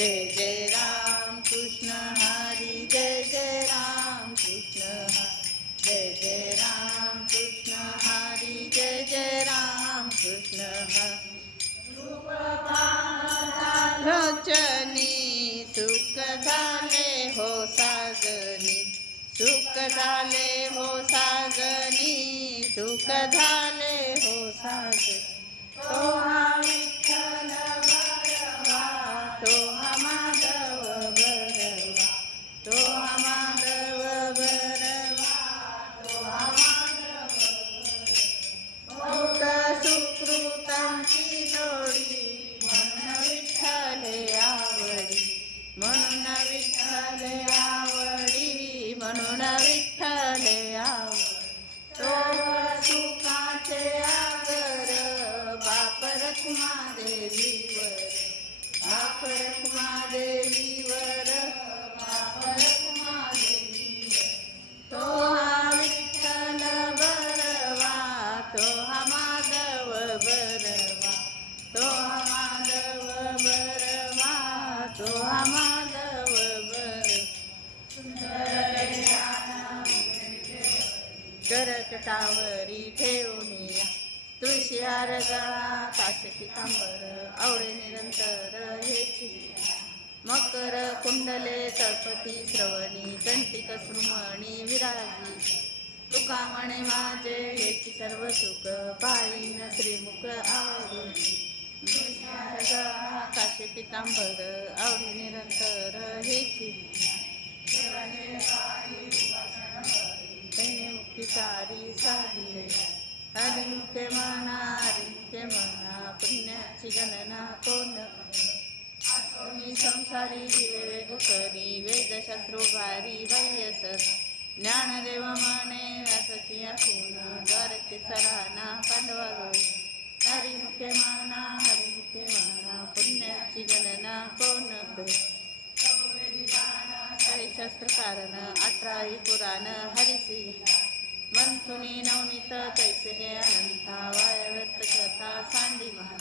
जय जय राम कृष्ण हरी, जय जय राम कृष्ण हरी, जय जय राम कृष्ण हरी, जय जय राम कृष्ण हरी. रचनी सुख झाले हो साजनी, सुख झाले हो साजनी, सुख झाले हो साजनी. तो हा विठ्ठल बरवा, तो हा माधव बरवा, तो हा माधव बरवा, तो हा माधव बरवा. भक्त सुकृतांची जोडी म्हणून विठ्ठले आवडी, म्हणून विठ्ठले आवडी, म्हणून विठ्ठले आवडी. तो सुखाचे आगर बाप रखुमादेवीवर, बाप रखुमादेवीवर, बाप रखुमादेवीवर. तो हा विठ्ठल बरवा, तो हा माधव बरवा, तो हा माधव बरवा, तो हा माधव बरवा. करकटावरी ठेवूनिया तुळशी हार गळा, काश पितांबर आवडे निरंतर हेची. मकर कुंडले तळपती श्रवणी, कंटिक सृमणी विराजी. तुका म्हणे माझे हेची सर्व सुख, पायीन श्रीमुख आवडी. तुळशी हार गळा, काश पितांबर आवडे निरंतर हेची. मुक्तिकारी साधी हरिमुखे म्हणा, हरिमुखे म्हणा, पुण्याची गणना कोण. आठवणी संसारी विवेक करी, वेदशास्त्रो भारी वयसर. ज्ञानदेव म्हणे व्यासाची आठवण, द्वारके चराना पांडवा गौरी. हरिमुखे म्हणा, हरिमुखे म्हणा, पुण्याची गणना कोण कर. शास्त्र कारण 18 पुराण हरिसी, मंथुनी नवनीत कैसे गे अनंता, वायव्यत कथा सांडी महा.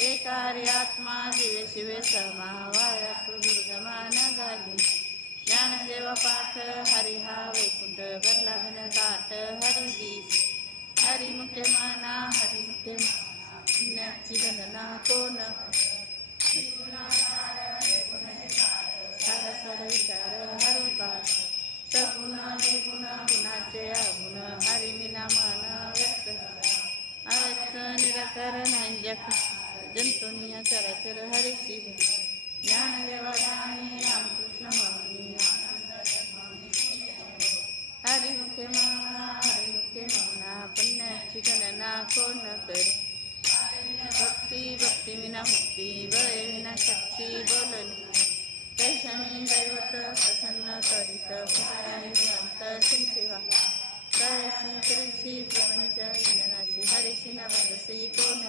एकारी आत्मा जीवे शिवे समा, वायातु दुर्गमा न घाली. ज्ञानदेव पाठ हरिहा वैकुंठ, भरला घन काठ हरिदीस. हरिमुखे म्हणा, हरिमुखे म्हणा, पुण्याची गणना कोण. सार विचार हरिपाठ, सगुण निर्गुण गुणाचे अवगुण, हरिविना मन व्यक्त. अव्यक्त निराकार नांजक, जंतुनिया चराचर हरिची. ज्ञानदेवा ज्ञानी रामकृष्ण मौनी, हरिमुखे म्हणा, हरिमुखे म्हणा, पुण्याची गणना कोण करी. भक्ती भक्ती विना मुक्ती, बळे विना शक्ती बोलली. कैशनी दैवत प्रसन्न करीत, भगवंत शिवा. तळशी तळशी प्रपंच विनाशी, हरिशी नवदसी कोण.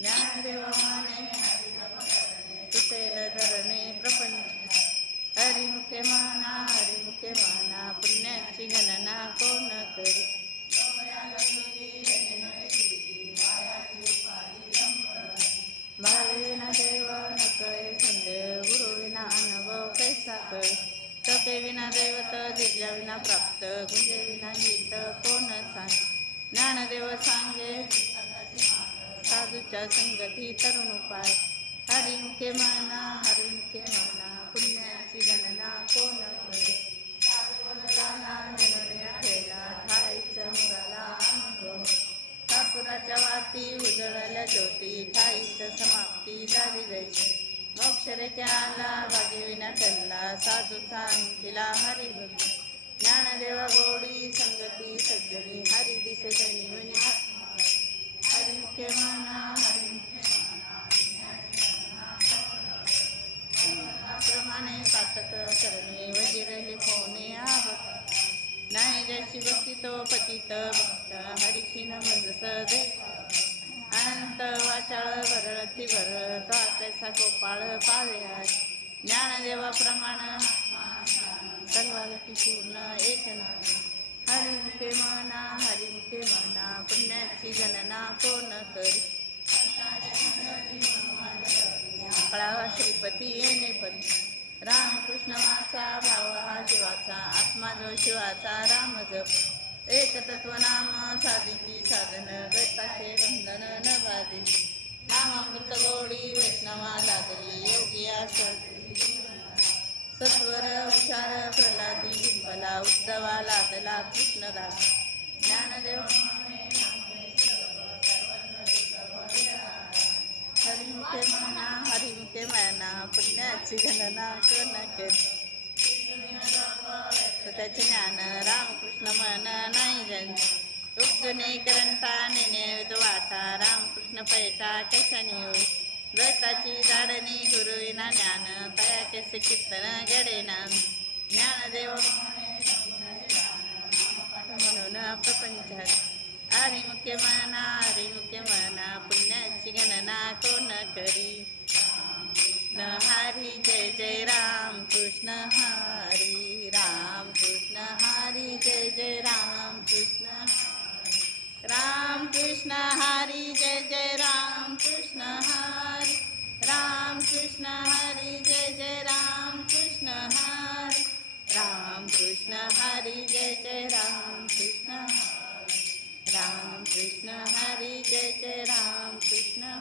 ज्ञानदेव माने तुटेल धरणे प्रपंच. हरिमुखे म्हणा, हरिमुखे म्हणा, पुण्याची गणना कोण करी. भाविना देव नकळे संदेह, गुरु विना अनुभव कैसा कळे. तपे विना दैवत, दिव्या विना प्राप्त, गुंजे विना गीत कोण सांग. ज्ञानदेव सांगे साधूच्या संगती तरुण उपाय. हरिमुखे म्हणा, हरिमुखे म्हणा, पुण्याची गणना कोण करे. ठेला ठाईच मुराला अनुभव, कापुराच्या वाती उजळल्या ज्योती, ठाईच समाप्ती झाली जैशी. मोक्षरेखे आला भाग्यविना ठरला, साधूचा अंकिला हरिभक्त. ज्ञानदेवा गोडी संगती सज्जनी, हरी दिसे जनी. हरिमुखे म्हणा, हरिमुखे प्रमाणे पातक करणे, वजिरले कोणे आवत. नाही जैसी भक्ती तो पतित भक्त, हरिशी नमजस दे. अनंत वाचाळ भरळती भरळ, तो तैसा गोपाळ पावे आहे. ज्ञानदेवा प्रमाण सर्वालकी पूर्ण एक नाही. हरिमुखे म्हणा, हरिमुखे म्हणा, पुण्याची गणना कोण करी. फळावा श्रीपती येणे पती रामकृष्ण माझा भावा जीवाचा आत्मा जो शिवाचा राम जप एक तत्व नाम साधिकी साधन गटाचे बंधन न बाधी नामामृत गोडी वैष्णवा लागली योगी सत्वर विचार प्रल्हादी बिंबला उद्धवा लादला कृष्णदास ज्ञानदेव हरिमुखे म्हणा पुण्याची गणना कोण त्याचे ज्ञान रामकृष्ण म्हण नाही जन उपजने करंटा नेने वाटा रामकृष्ण पैठा कशाने होई द्वैताची जाडणी गुरुविना ज्ञान तया केसे कीर्तन गडेना ज्ञानदेव म्हणून प्रपंचात हरिमुखे म्हणा पुण्याची गणना कोण करी कृष्ण हरी जय जय राम कृष्ण हरी राम कृष्ण हरी जय जय राम कृष्ण राम कृष्ण हरी जय जय राम कृष्ण हरी राम कृष्ण हरी जय जय राम कृष्ण हरी राम कृष्ण हरी जय जय राम कृष्ण राम कृष्ण हरी जय जय राम कृष्ण